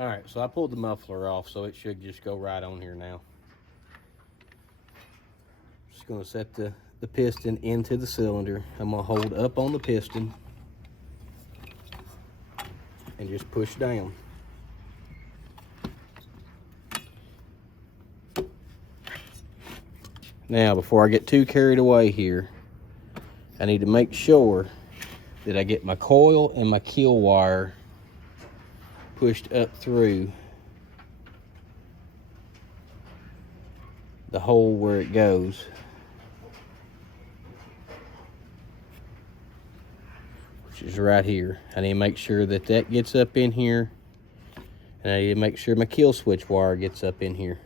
All right, so I pulled the muffler off, so it should just go right on here now. Just gonna set the piston into the cylinder. I'm gonna hold up on the piston and just push down. Now, before I get too carried away here, I need to make sure that I get my coil and my keel wire pushed up through the hole where it goes. Which is right here. I need to make sure that that gets up in here, and I need to make sure my kill switch wire gets up in here.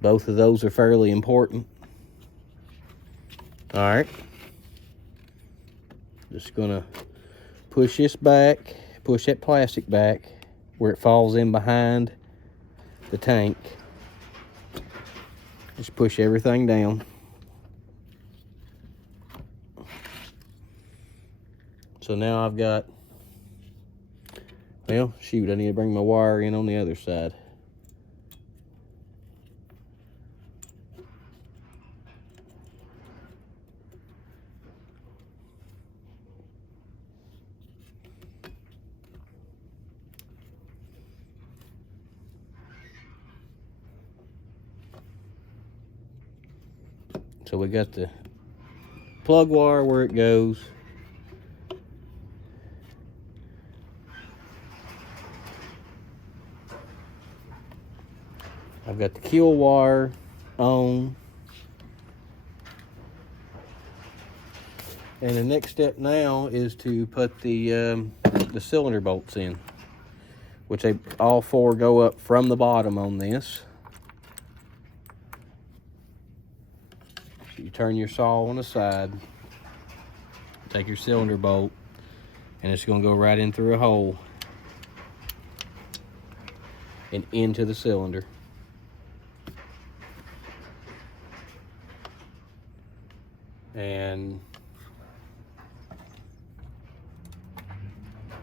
Both of those are fairly important. All right. Just gonna push this back, push that plastic back where it falls in behind the tank. Just push everything down. So now I've got, well, shoot, I need to bring my wire in on the other side. So we got the plug wire where it goes. I've got the keel wire on. And the next step now is to put the cylinder bolts in, which all four go up from the bottom on this. So you turn your saw on the side, take your cylinder bolt, and it's going to go right in through a hole and into the cylinder. And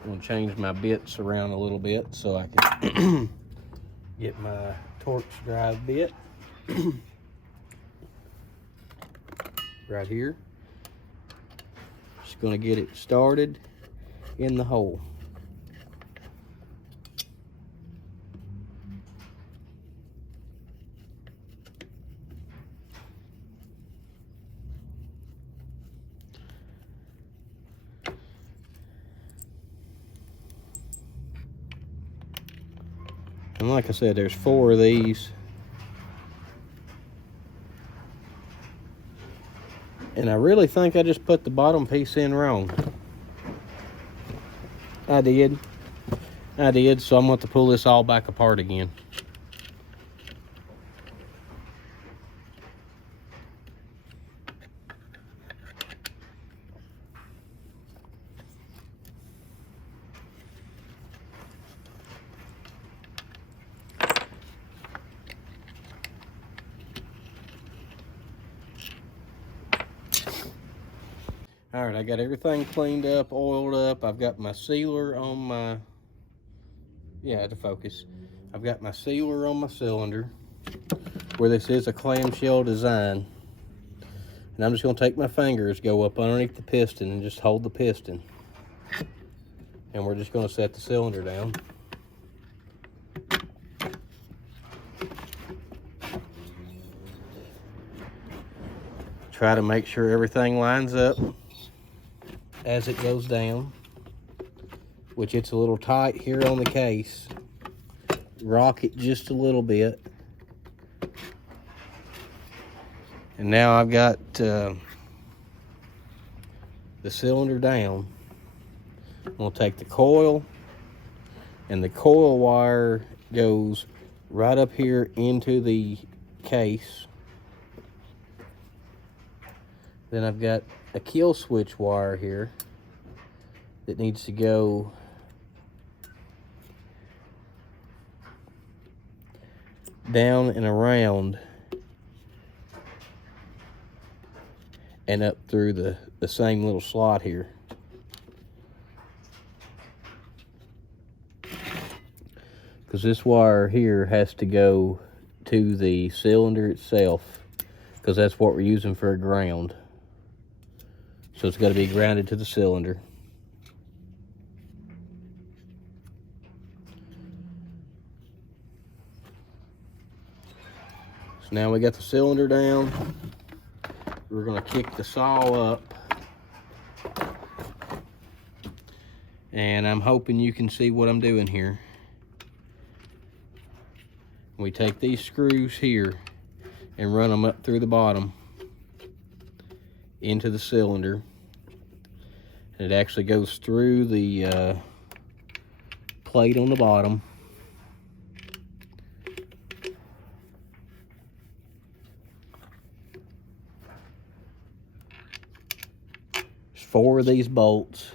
I'm going to change my bits around a little bit so I can get my Torx drive bit right here. Just going to get it started in the hole. And like I said, there's four of these. And I really think I just put the bottom piece in wrong. I did, so I'm going to pull this all back apart again. All right, I got everything cleaned up, oiled up. I've got my sealer on my, yeah, to focus. I've got my sealer on my cylinder where this is a clamshell design. And I'm just gonna take my fingers, go up underneath the piston and just hold the piston. And we're just gonna set the cylinder down. Try to make sure everything lines up as it goes down, which it's a little tight here on the case. Rock it just a little bit. And now I've got the cylinder down. I'm gonna take the coil, and the coil wire goes right up here into the case. Then I've got a kill switch wire here that needs to go down and around and up through the same little slot here. Because this wire here has to go to the cylinder itself, because that's what we're using for a ground. So it's got to be grounded to the cylinder. So now we got the cylinder down. We're going to kick the saw up. And I'm hoping you can see what I'm doing here. We take these screws here and run them up through the bottom into the cylinder. And it actually goes through the plate on the bottom. There's 4 of these bolts.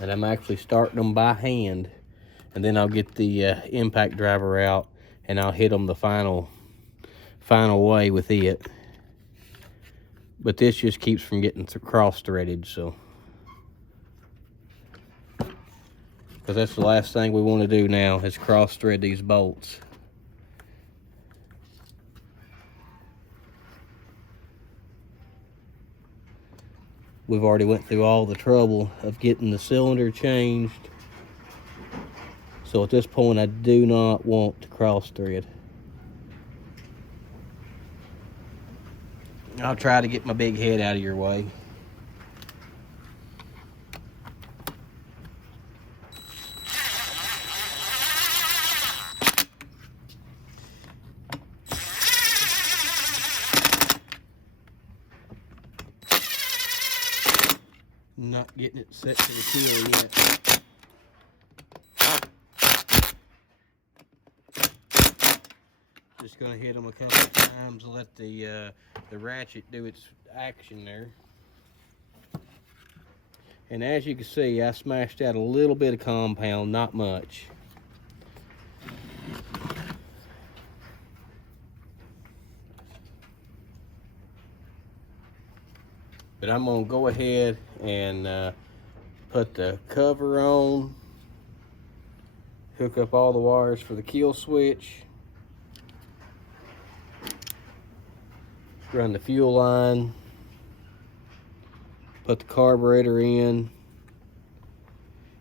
And I'm actually starting them by hand. And then I'll get the impact driver out and I'll hit them the final way with it. But this just keeps from getting cross-threaded, so. Because that's the last thing we want to do now is cross-thread these bolts. We've already went through all the trouble of getting the cylinder changed. So at this point, I do not want to cross thread. I'll try to get my big head out of your way. Not getting it set to the keel yet. Just gonna hit them a couple of times and let the ratchet do its action there. And as you can see, I smashed out a little bit of compound, not much. But I'm gonna go ahead and put the cover on, hook up all the wires for the kill switch, run the fuel line, put the carburetor in,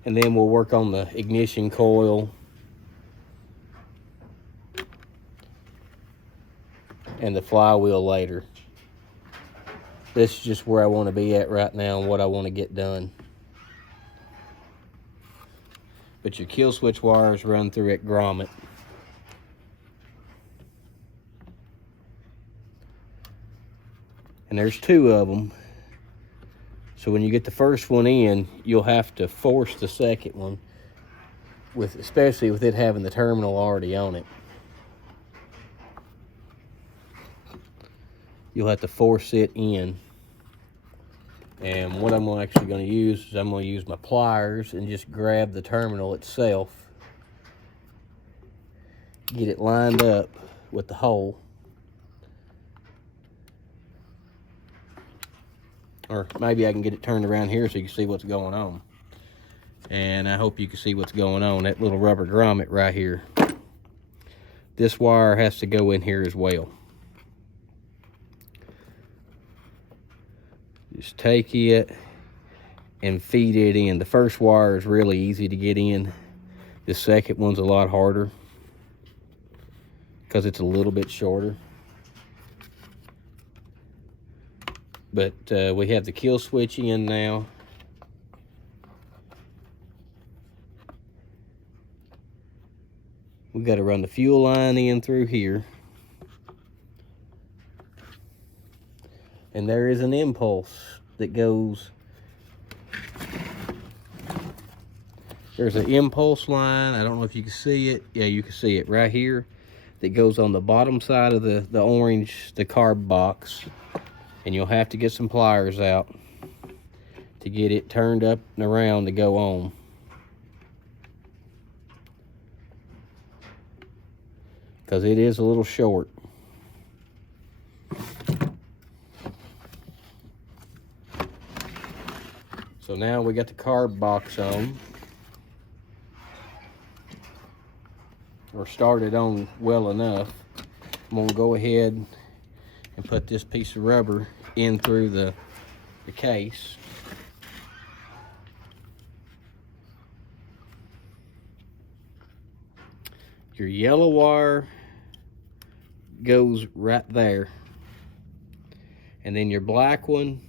and then we'll work on the ignition coil and the flywheel later. This is just where I want to be at right now and what I want to get done. But your kill switch wires run through at grommet. And there's 2 of them. So when you get the first one in, you'll have to force the second one, especially with it having the terminal already on it. You'll have to force it in. And what I'm actually going to use is I'm going to use my pliers and just grab the terminal itself, get it lined up with the hole. Or maybe I can get it turned around here so you can see what's going on. And I hope you can see what's going on. That little rubber grommet right here. This wire has to go in here as well. Just take it and feed it in. The first wire is really easy to get in. The second one's a lot harder because it's a little bit shorter. But we have the kill switch in now. We've got to run the fuel line in through here. And there is an impulse that goes. There's an impulse line. I don't know if you can see it. Yeah, you can see it right here. That goes on the bottom side of the orange, the carb box. And you'll have to get some pliers out to get it turned up and around to go on. Because it is a little short. So now we got the carb box on, or started on well enough. I'm gonna go ahead and put this piece of rubber in through the case. Your yellow wire goes right there, and then your black one,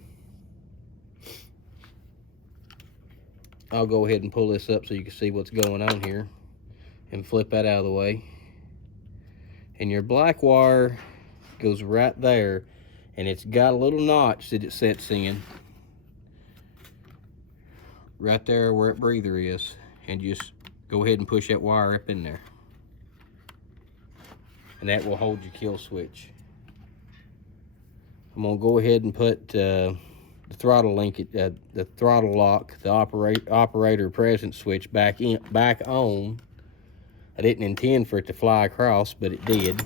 I'll go ahead and pull this up so you can see what's going on here and flip that out of the way. And your black wire goes right there, and it's got a little notch that it sets in right there where that breather is, and just go ahead and push that wire up in there, and that will hold your kill switch. I'm gonna go ahead and put the throttle link, the throttle lock, the operator presence switch back on. I didn't intend for it to fly across, but it did.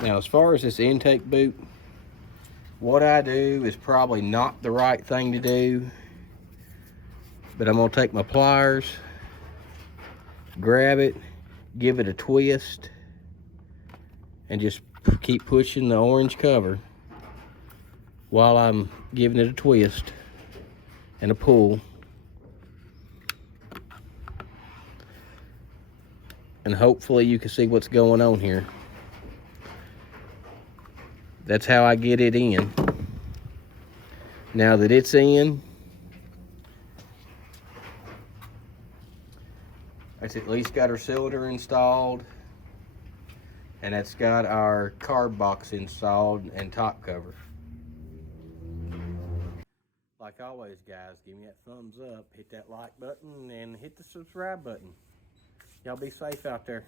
Now, as far as this intake boot, what I do is probably not the right thing to do, but I'm gonna take my pliers, grab it, give it a twist, and just keep pushing the orange cover while I'm giving it a twist and a pull. And hopefully you can see what's going on here. That's how I get it in. Now that it's in, it's at least got our cylinder installed, and it's got our carb box installed and top cover. Like always, guys, give me that thumbs up, hit that like button, and hit the subscribe button. Y'all be safe out there.